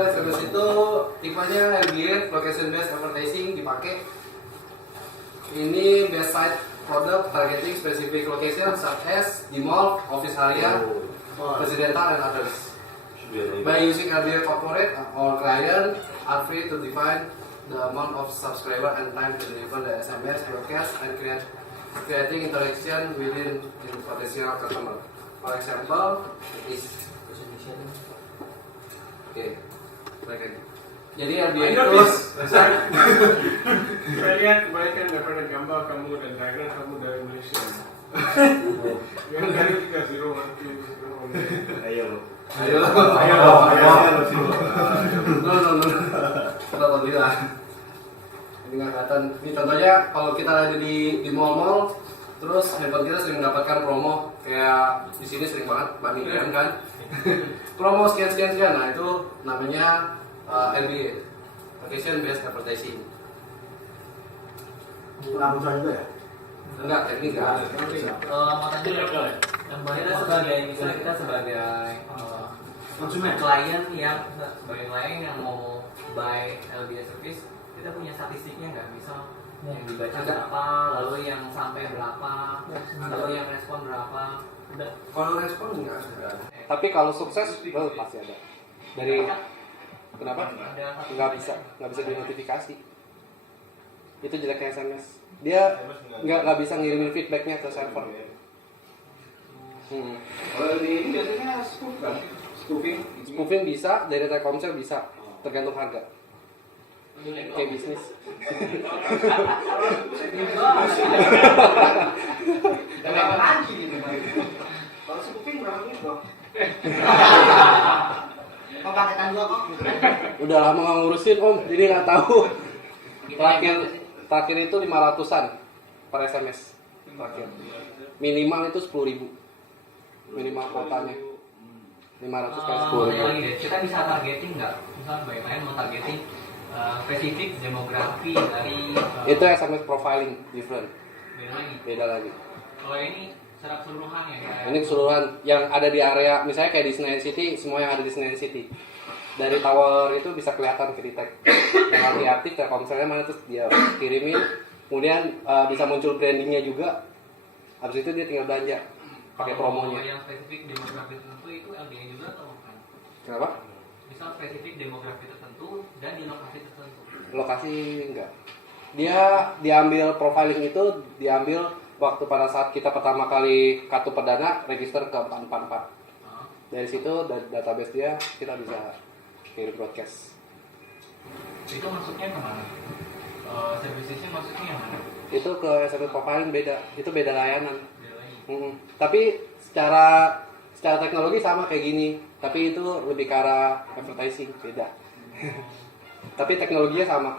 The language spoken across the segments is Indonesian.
SMS itu tipenya RBA, location based advertising dipakai. Ini best site product targeting specific location such as di mall, office area, residential and others. By using RBA corporate or client are free to define the amount of subscriber and time to deliver the SMS broadcast and creating interaction within potential customer. For example, it is jadi RBA itu saya lihat kebaikan daripada gambar kamu dan diagram kamu dari Malaysia. Yang dari 30 ayo. Alhamdulillah. Ini nggak kelihatan. Ini contohnya kalau kita lagi di mall-mall, terus handphone kita sering mendapatkan promo kayak di sini sering banget bandingkan kan. Promo sekian. Nah itu namanya LBA, location based advertising. Pengabusan juga ya? Enggak, teknik enggak. Mau tanya kita sebagai Konsumen. klien yang mau buy LBA service, kita punya statistiknya nggak? Misal yang dibaca berapa, lalu yang sampai berapa, lalu yang respon berapa? Udah. Kalau respon enggak ada. Tapi kalau sukses pasti ada. Dari kenapa? Nggak bisa dinotifikasi. Itu jeleknya SMS. Dia nggak bisa ngirimin feedbacknya ke server. Kalau ini biasanya Spoofing bisa, dari Telkomsel bisa, tergantung harga. Kayak bisnis. Kalau spoofing berapa menit bro? Kok paketan gua kok? Udah lama nggak ngurusin om, jadi nggak tahu. Terakhir itu 500-an per SMS. Terakhir. Minimal itu 10.000. Minimal kuotanya. 500 kali 10.000. Kita bisa targeting nggak? Misal bagaimana mau targeting spesifik demografi dari Itu SMS profiling different. Beda lagi. Kalau ini secara keseluruhan ya? Ini keseluruhan yang ada di area, misalnya kayak di Senayan City, semua yang ada di Senayan City. Dari tower itu bisa kelihatan ke detect. Yang lagi aktif Telkomselnya mana terus dia kirimin, kemudian bisa muncul brandingnya juga. Habis itu dia tinggal belanja pakai promonya. Yang spesifik demografi tertentu itu LDA juga atau bukan? Kenapa? Misal spesifik demografi tertentu dan di lokasi tertentu. Lokasi enggak. Dia diambil profiling itu diambil waktu pada saat kita pertama kali kartu perdana register ke 444. Dari situ database dia kita bisa kirim broadcast. Itu maksudnya kemana? Servicesnya maksudnya yang mana? Itu ke SMS profiling beda. Itu beda layanan. Tapi secara teknologi sama kayak gini. Tapi itu lebih ke arah advertising beda. Tapi teknologinya sama.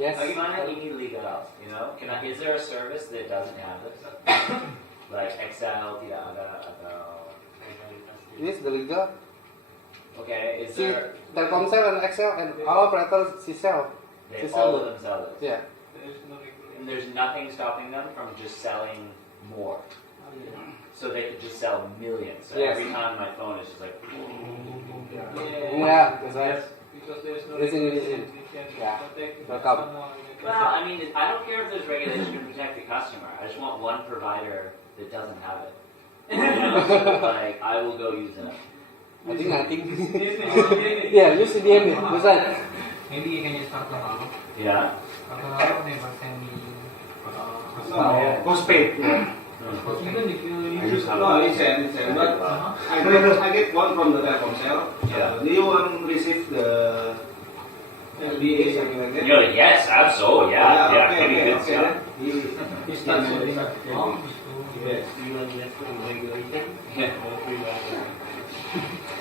Yes. Bagaimana ini legal? You know, is there a service that doesn't have this? Like Excel tidak ada atau? This the legal. Okay, is there? Telkomsel and Excel and our operator sell. All of them sell this. Yeah. And there's nothing stopping them from just selling more. So they could just sell millions. So Yes. every time my phone is just like. Yeah, that's right. Because there's no Listen. regulation, you can Yeah. protect Welcome. someone, you can Well, I mean, I don't care if there's regulation to protect the customer. I just want one provider that doesn't have it. Like, I will go use them. I think nothing. Yeah, use CDM. That's right. Maybe you can use kartu lalu. Yeah. Kartu lalu bebaskan di Postpaid. even if you No, listen. But I get one from the Telkomsel. Yeah. Do you want to receive the LBA something like that? Yes, absolutely. Yeah. Okay. Maybe it's, yeah. He starts with that. oh Yes. Yeah.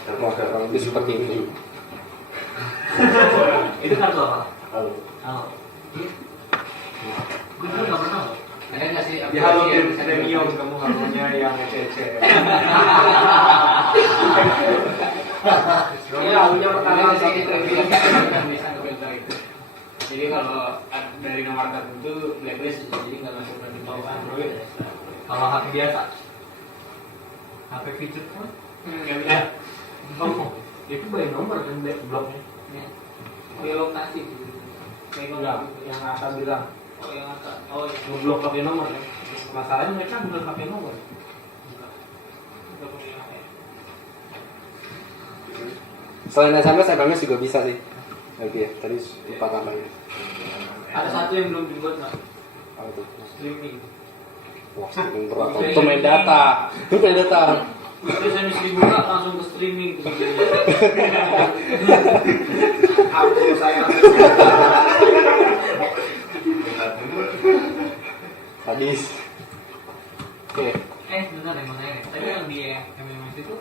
Kurang lebih seperti itu. itu kartu apa? Halo. Halo. Gue dulu nggak pernah loh. Ada nggak sih? Ya halo premium kamu halonya yang ECC. Ini lagunya pertama sih premium kita bisa ngebeda itu. Jadi kalau dari nomor tertentu blacklist jadi nggak masuk di bawah Android. Kalau HP biasa, HP feature phone, Nggak bisa. Itu by nomor kan bloknya. Di lokasi. Enggak, yang atas bilang. Oh yang atas. Oh iya. Ngeblok pakai nomor kan. Masalahnya mereka bener pakai nomor. Selain SMS, MMS juga bisa sih. Oke, tadi lupa namanya. Ada satu yang belum dibuat nggak? Apa itu? Streaming. Wah, streaming berat. Itu main data. Itu main data. Terus SMS dibuka langsung ke streaming. Aku saya. Sadis. Oke. Bentar ya, mau nanya nih. Tadi yang di MMS itu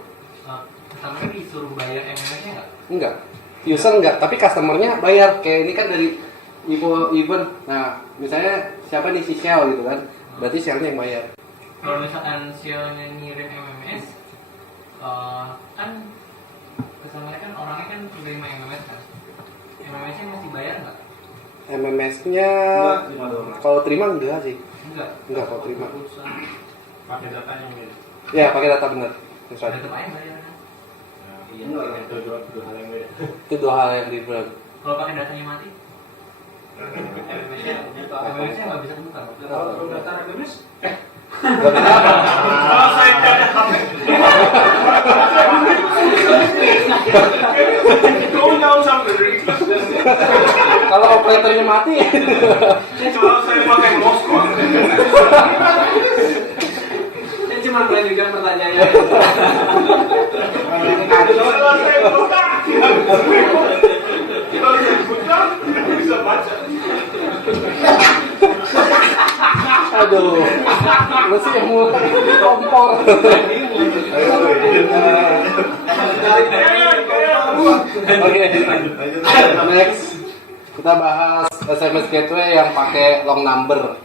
customer disuruh bayar MMS-nya nggak? Enggak. User enggak, tapi customernya bayar. Kayak ini kan dari event. Nah, misalnya siapa nih si Shell gitu kan. Berarti Shell-nya yang bayar. Kalau misalkan Shell-nya ngirim MMS, kan customer kan orangnya kan terima MMS kan. MMS-nya mesti bayar nggak? MMS-nya kalau terima enggak sih. Enggak kalau terima. Pakai datanya gitu. Ya, pakai data benar. Ada tetap aja bayar kan? Iya, itu dua hal yang beda. Itu dua hal yang different. Kalau pakai datanya mati, MMS-nya nggak bisa kebuka. Kalau data rekenis, Enggak bisa. kalau saya tidak go down somewhere. Kalau operatornya mati. Kalau saya pakai Moskwa. Saya cuma melanjutkan pertanyaannya. Kalau saya buka, kalau saya buka, bisa baca. Aduh. Lu sih yang mau kompor. Oke. Next. Kita bahas SMS gateway yang pakai long number.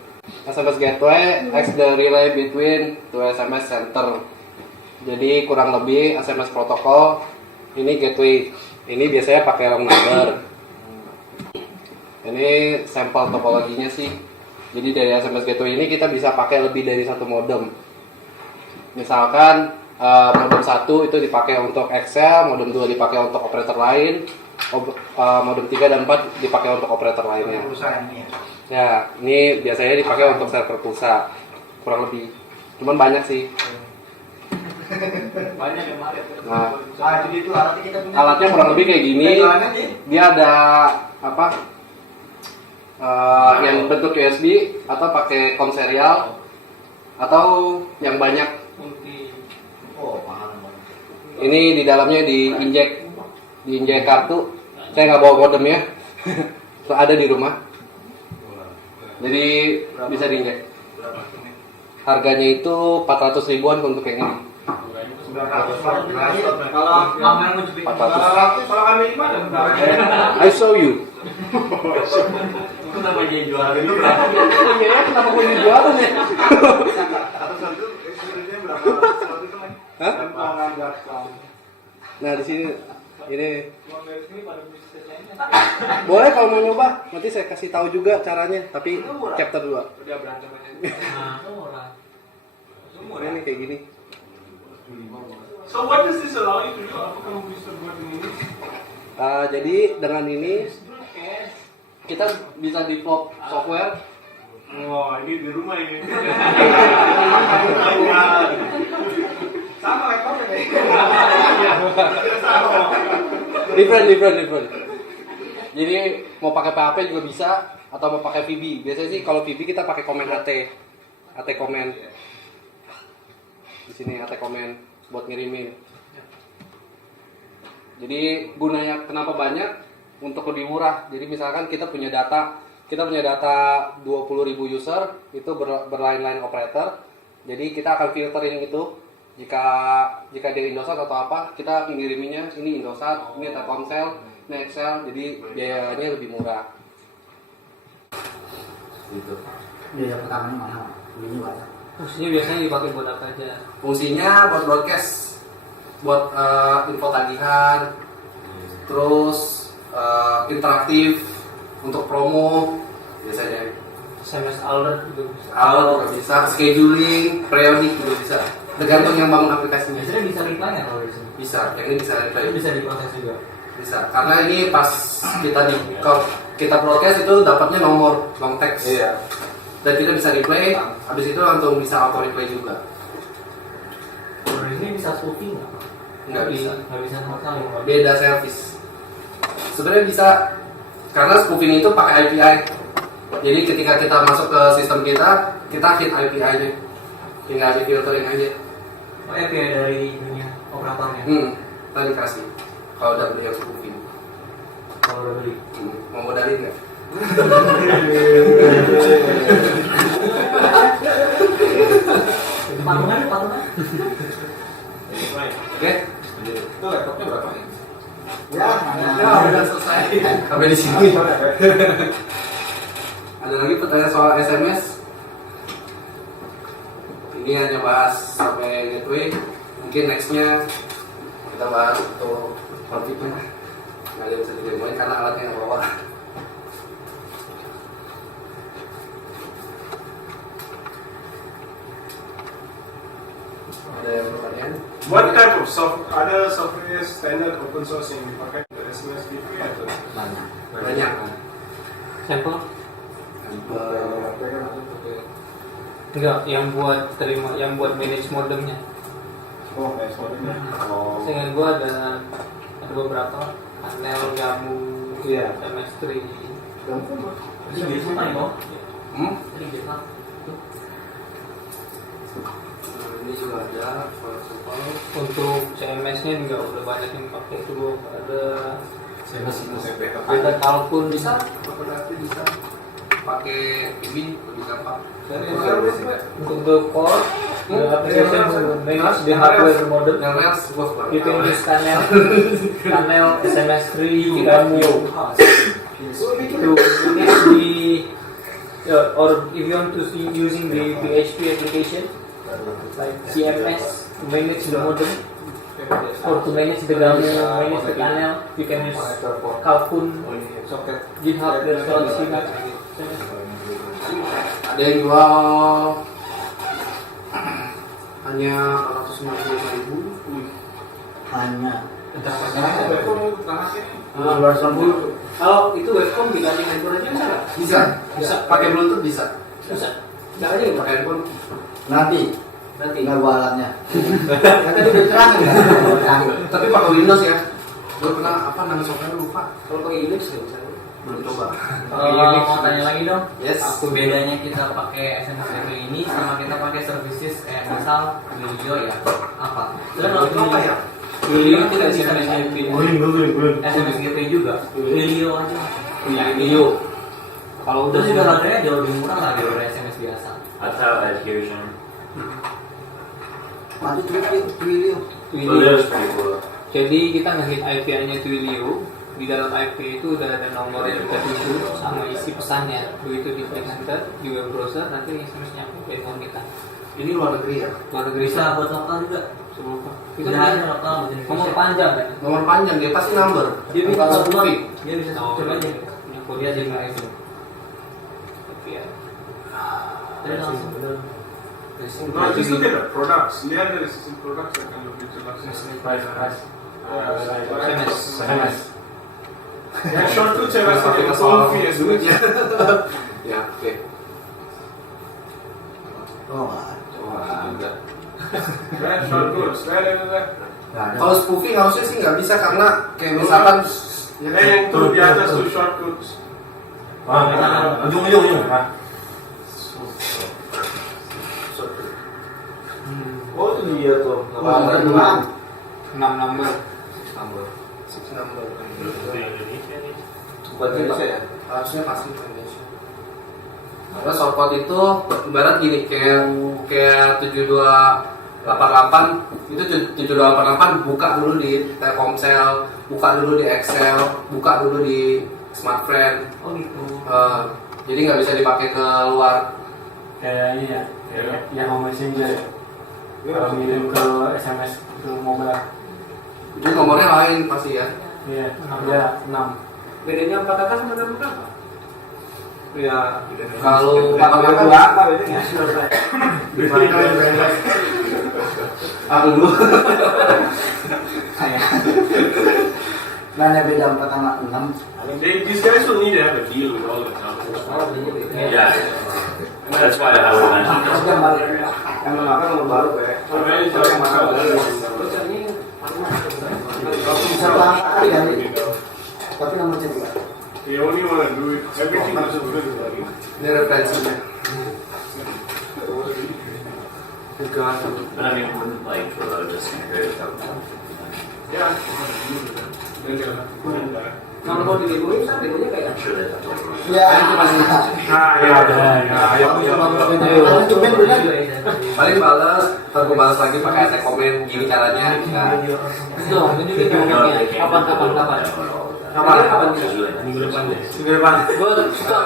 SMS gateway acts the relay between two SMS center. Jadi kurang lebih SMS protokol ini gateway. Ini biasanya pakai long number. Ini sampel topologinya sih. Jadi dari SMS gateway ini kita bisa pakai lebih dari satu modem. Misalkan modem 1 itu dipakai untuk Excel, modem 2 dipakai untuk operator lain, modem 3 dan 4 dipakai untuk operator lainnya. Ya, ini biasanya dipakai untuk server pulsa. Kurang lebih. Cuman banyak sih. Banyak yang marah. Nah, Jadi itu alatnya kita punya. alatnya kurang lebih kayak gini. Dia ada apa? Yang bentuk USB atau pakai COM serial atau yang banyak. Ini di dalamnya diinjek kartu. Saya nggak bawa modemnya. Ada di rumah. Jadi bisa diinjek. Harganya itu 400 ribuan untuk yang ini. Kalau Ambil mencuci. 400. kalau kami di mana? I show you. Kenapa jadi jual? Iya, kenapa gue dijualan ya? Hah? Nah di sini ini boleh kalau mau nyoba nanti saya kasih tahu juga caranya tapi chapter 2. Udah berantem aja. Nah, itu murah. Ini kayak gini. So what does this allow you to do? Apa kamu bisa buat ini? Jadi dengan ini kita bisa develop software. Wah, ini di rumah ini. Sama laptopnya nih. Different. Jadi mau pakai PHP juga bisa atau mau pakai VB. Biasanya sih kalau VB kita pakai komen AT komen. Di sini AT komen buat ngirimin. Jadi gunanya kenapa banyak? Untuk lebih murah. Jadi misalkan kita punya data 20.000 user itu berlain-lain operator. Jadi kita akan filtering itu. Jika dia Indosat atau apa, kita ngiriminnya ini Indosat, ini Telkomsel, ini Excel, jadi biayanya lebih murah. Gitu. Biaya pertamanya mahal. Ini banyak. Fungsinya biasanya dipakai buat apa aja? Fungsinya buat broadcast, buat info tagihan, terus interaktif untuk promo biasanya. SMS alert juga bisa. Alert juga bisa, scheduling, periodik juga bisa. Tergantung yang bangun aplikasinya. Biasanya bisa reply nggak kalau di sini? Bisa, yang ini bisa reply. Itu bisa diproses juga. Bisa, karena ini pas kalau kita broadcast itu dapatnya nomor long text. Iya. Dan kita bisa replay, habis itu langsung bisa auto replay juga. Kalau di sini bisa spoofing nggak? Nggak bisa. Nggak bisa sama sekali. Beda service. Sebenarnya bisa, karena spoofing itu pakai API. Jadi ketika kita masuk ke sistem kita hit API-nya. Tinggal di filtering aja. Oh, API dari dunia operatornya. Kita dikasih. Kalau udah beli yang spoofing. Kalau udah beli. Mau modalin nggak? Patungan. Oke? Itu laptopnya berapa ya? Ya, udah selesai. Sampai di sini. Ada lagi pertanyaan soal SMS? Ini hanya bahas sampai gateway. Mungkin nextnya kita bahas untuk konfignya. Nggak ada bisa didemoin karena alatnya nggak bawa. Ada yang pertanyaan? What type of other software standard open source yang dipakai untuk SMS TV atau? Banyak. Sampel? Enggak, yang buat manage modemnya. Oh, exportnya. Seingat gua ada beberapa panel Gamu, Iya. MS3. Ini biasa kan ya, Ini biasa. Ini juga ada for example. Untuk CMS-nya juga udah banyak yang pakai itu Bro. CP. Ada Kalkun Bisa, fotografi bisa. Pakai ini lebih gampang. untuk the core, the application manage the hardware modem. Yang Rails bos baru. You can use Kanel SMS3 Gamu to manage or if you want to see using the PHP application like CMS to manage the modem or to manage the Gamu, manage the Kanel, you can use Kalkun, GitHub, there's all Ada yang jual hanya 495.000. Hanya. Kalau itu webcam dikasih handphone aja bisa nggak? Bisa, bisa. Pakai Bluetooth bisa. Bisa. Caranya gimana? Pakai handphone. Nanti nggak gua alatnya. Kata dia udah terang. Tapi pakai Windows ya. Gue pernah nama software lupa. Kalau pakai Linux nggak bisa. Belum coba. Mau tanya lagi dong. Yes. Bedanya kita pakai SMS ini sama kita pakai services misal Twilio ya apa? Apa ya? Twilio kita bisa SMP. SMS gateway juga. Twilio aja. Twilio. Kalau udah juga harganya jauh lebih murah lah daripada SMS biasa. That's how adhesion. Maju Twilio. Twilio is pretty cool. Jadi kita nge-hit IP-nya Twilio. Di dalam IP itu udah ada nomor yang kita tuju sama isi pesannya. Begitu di klik enter di web browser nanti SMS-nya ke handphone kita. Ini luar negeri ya? Luar negeri bisa buat lokal juga. Semua. Itu ada lokal nomor panjang kan? Nomor panjang dia pasti number. Dia bisa Bukan coba. specific. Dia bisa coba aja. Punya kode aja nggak itu. Tapi ya. Jadi langsung bener. No, just look at the products. Lihat dari sisi products akan lebih jelas. Price. SMS. Ya, short tuh cewek Tapi sama soal Sophie ya, duitnya. Ya, oke. Oh, nggak ada. Ya, short goods. Nah. Nggak ada. Kalau spoofing harusnya sih nggak bisa karena kayak misalkan ya, Yang tuh di atas tuh short goods. Ujung. Oh, itu dia tuh. Nomor 6 number. six number. Bukan Indonesia ya? Harusnya pasti Indonesia. Karena shortcode itu ibarat gini kayak 7288 itu 7288 buka dulu di Telkomsel, buka dulu di Excel, buka dulu di Smartfriend. Oh gitu. Jadi nggak bisa dipakai ke luar. Kayak ini ya, yang Messenger ya. Kalau ngirim ke SMS ke mobile. Jadi nomornya lain pasti ya. Iya, ada 6. Bedanya 4 kakak sama 6 kakak? Ya, Kalau kakak kakak berapa bedanya? Aku dulu. Mana beda 4 sama 6? These guys will need to have a deal with all the companies. Yeah. That's why I would mention this. Sudah balik. Yang makan nomor baru kayak. Bisa ulang kali kan? Tapi nomor cerita. They only want to do it, everything is good. Ini referensinya. But I mean, wouldn't like just integrate with that? Yeah. Then they'll have to put in that. Kalau mau diliburin, kan diliburin kayak. I'm sure they have to. Ya. Harus cobain bener. Paling balas, ntar gue balas lagi pakai tag komen gini caranya. Nah, Tuh, ini juga ngomongnya kapan. Minggu depan. Gue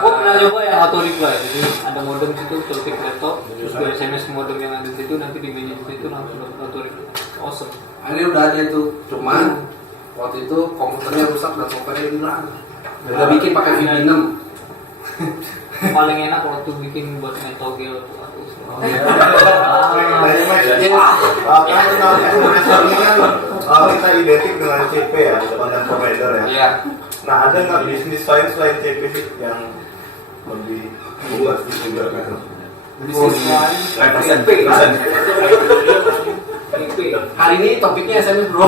pernah coba yang auto reply. Jadi ada modem situ, ketik laptop, terus gue SMS modem yang ada di situ, nanti di menu situ langsung auto reply. Awesome. ini udah ada itu. Cuman waktu itu komputernya rusak dan softwarenya hilang. Udah bikin pakai VB6. Paling enak waktu bikin buat metogel tuh. Kalau kita identik dengan CP ya, content provider ya. Iya. Nah, ada nggak bisnis lain selain CP sih yang lebih luas juga gitu? Bisnis lain. Hari ini topiknya SMS bro.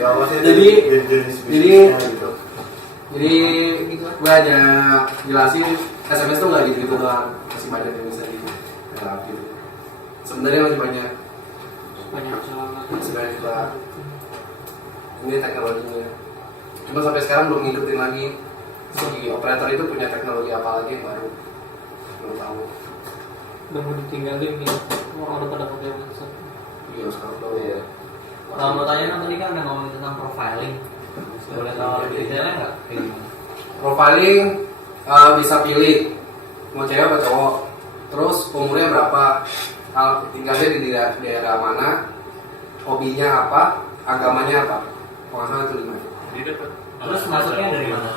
Ya, maksudnya Jadi jenis bisnisnya gitu. Jadi gue aja jelasin SMS tuh nggak gitu doang, masih banyak yang bisa digarap gitu. Sebenarnya masih banyak juga. Ini teknologinya. Cuma sampai sekarang belum ngikutin lagi si operator itu punya teknologi apa lagi yang baru, belum tahu. Udah mau ditinggalin nih, orang udah pada pakai WhatsApp. Iya sekarang tahu ya. Kalau mau tanya kan tadi kan udah ngomongin tentang profiling. Boleh tahu lebih detailnya nggak? Kayak gimana? Profiling bisa pilih mau cewek atau cowok, terus umurnya berapa, tinggalnya di daerah mana, hobinya apa, agamanya apa. Kalau nggak salah itu 5. Terus masuknya dari mana?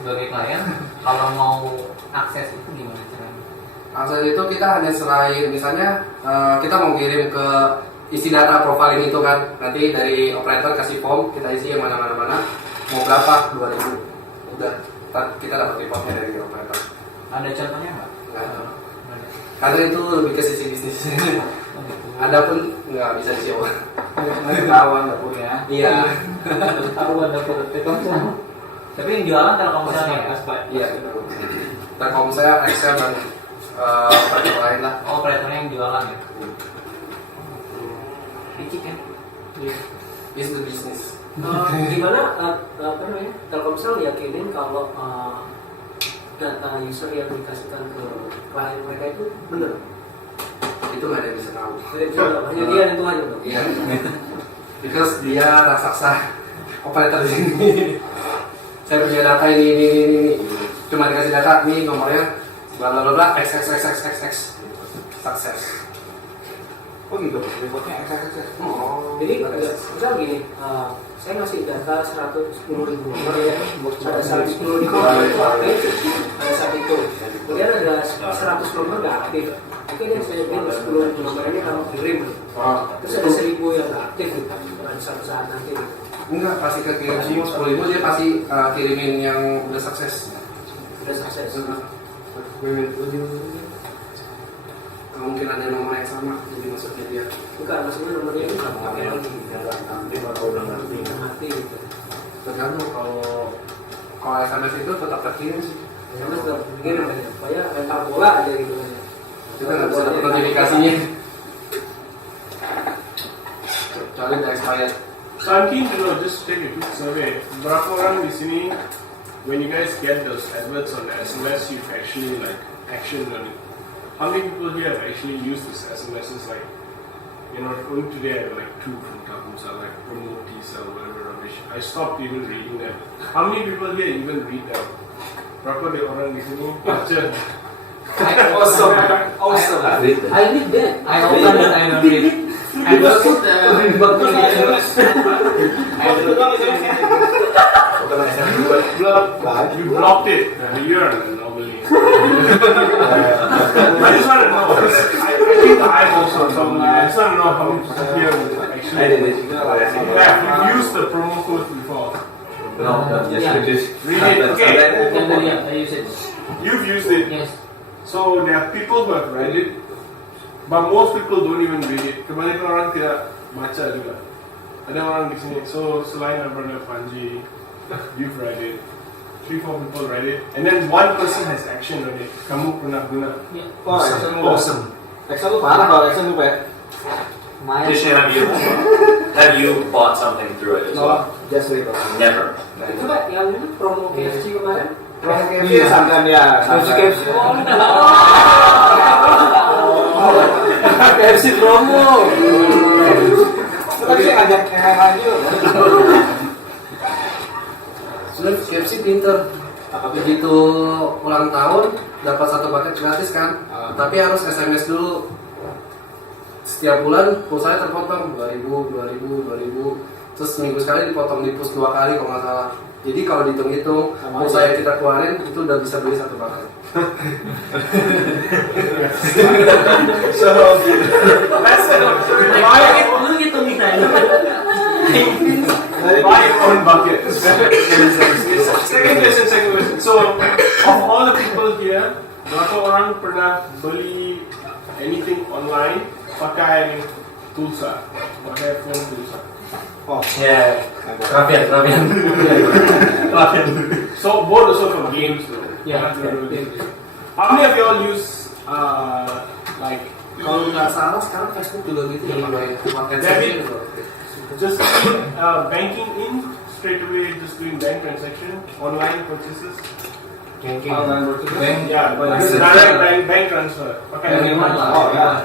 Sebagai klien, kalau mau akses itu gimana caranya? Akses itu kita hanya selain misalnya kita mau kirim ke isi data profiling itu kan, nanti dari operator kasih form, kita isi yang mana mau berapa, 2.000, udah kita dapat reportnya dari operator. Ada contohnya nggak? Nggak ada. Karena itu lebih ke sisi bisnis. Ada pun nggak bisa disewa. Kawan dapur ya. Iya. Tahu ada Telkomsel. Tapi yang jualan Telkomselnya ya? Iya. Telkomsel, Excel dan operator lain lah. Oh, operatornya yang jualan ya? Licik kan? Iya. Is the business. Gimana Telkomsel yakinin kalau data user yang dikasihkan ke klien mereka itu benar? Itu nggak ada yang bisa tahu. Hanya dia yang itu aja tuh. Iya. Because dia raksasa operator di sini. Saya punya data ini. Cuma dikasih data, nih nomornya bla bla bla x sukses. Oh gitu, reportnya XXX. Oh. Jadi misal gini, saya ngasih data 110.000 nomor ya, ada 110.000 nomor itu aktif, ada saat itu, kemudian ada 100 nomor nggak aktif. Oke deh, saya bilang 10.000 nomor ini kamu kirim, terus ada 1.000 yang nggak aktif, pada suatu saat nanti. Enggak, pasti ke kirim semua 10.000 dia pasti kirimin yang udah sukses. Udah sukses. Mungkin ada nomor yang sama, jadi maksudnya dia. Bukan, maksudnya nomornya itu nggak pakai lagi. Nanti atau udah ngerti. Mati gitu. Tergantung kalau SMS itu tetap terkirim sih. Ya mas nggak pikir namanya, supaya mental bola aja gitu kan. Kita nggak bisa dapat notifikasinya. Kecuali udah expired. So I'm keen to know, just take a quick survey. Berapa orang di sini, when you guys get those adverts on the SMS, you've actually like actioned on it? How many people here have actually used this SMSs like, only today I had like 2 from Telkomsel, like promote T-cell, whatever rubbish. I stopped even reading them. How many people here even read them? Berapa deh orang di sini? Awesome. I need that. I open and I don't read. I just put You blocked it a year normally. I just want to know. I think I'm also somewhere. I just want to know how many people here actually have used the promo code before. No, just Read it. Okay. I use it. You've used it. Yes. So there are people who have read it, but most people don't even read it. Kebanyakan orang tidak baca juga. Ada orang di sini. So selain brother Panji, you've read it. 3-4 people read it, and then one person has action on it. Kamu pernah guna? Wah, action Awesome. Action lu parah kalau action lu Pak. Main. Christian, have you bought something through it as well? No, just read. Never. Coba yang ini promo KFC kemarin. Iya, sangkan ya. KFC. KFC promo. Tapi saya ngajak yang lain juga. Sebenarnya KFC pinter. Begitu ulang tahun dapat 1 paket gratis kan, tapi harus SMS dulu. Setiap bulan pulsanya terpotong 2000, terus seminggu sekali dipotong, di push 2 kali kalau nggak salah. Jadi kalau dihitung-hitung pulsa yang kita keluarin itu udah bisa beli 1 paket. So let's say Lu ngitungin aja. buy your own bucket. Second question. So of all the people here, berapa orang pernah beli anything online pakai pulsa, pakai phone pulsa? Oh, Ya, Rafian. So both also for games though. Yeah. How many of you all use like Kalau nggak salah sekarang Facebook juga gitu ya pakai Debit. gitu. just banking in straight away, just doing bank transaction, online purchases? bank. Yeah, but direct bank transfer. Okay. Oh, ya.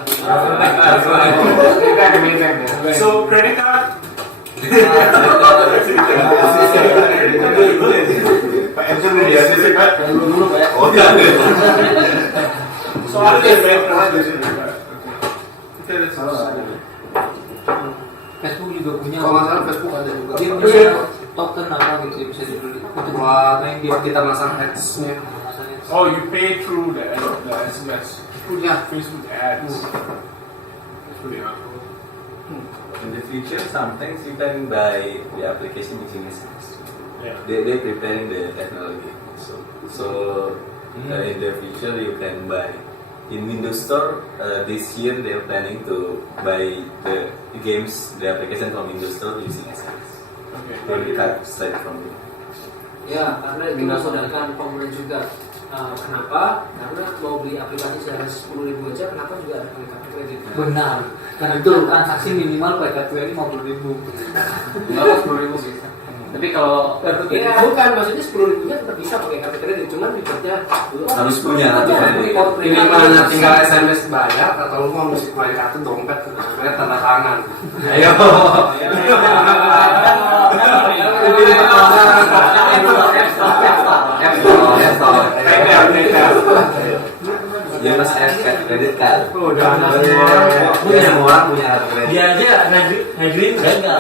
So credit card. Pak MC media sih Pak. Dulu Pak. Oh iya. So after bank transfer. Okay, that's Facebook juga punya. Kalau nggak salah Facebook ada juga. Dia punya token apa gitu yang bisa dibeli. Buat kita masang ads-nya. Oh, you pay through the SMS. Punya. Facebook ads. That's pretty hardcore. In the future, sometimes you can buy the application using SMS. Yeah. They preparing the technology. So in the future you can buy. In Windows Store this year they're planning to buy the games, the application from Windows Store using SMS. Okay. They cut straight from you. Ya, karena itu menggunakan pengguna juga. Kenapa? Karena mau beli aplikasi seharga 10.000 aja, kenapa juga ada kartu kredit? Benar. Karena itu transaksi minimal pakai kartu kredit 50.000. Enggak 10.000 bisa. Tapi kalau Kartu kredit bukan, maksudnya 10.000-nya tetap bisa pakai kartu kredit, cuman ribetnya Harus punya kartu kredit. Ini mana tinggal SMS bayar atau lu mau mesti main kartu dompet sebenarnya tanda tangan. Ayo. Ya mas kredit card. Udah Punya semua orang punya kartu kredit. Dia aja ngagri gagal.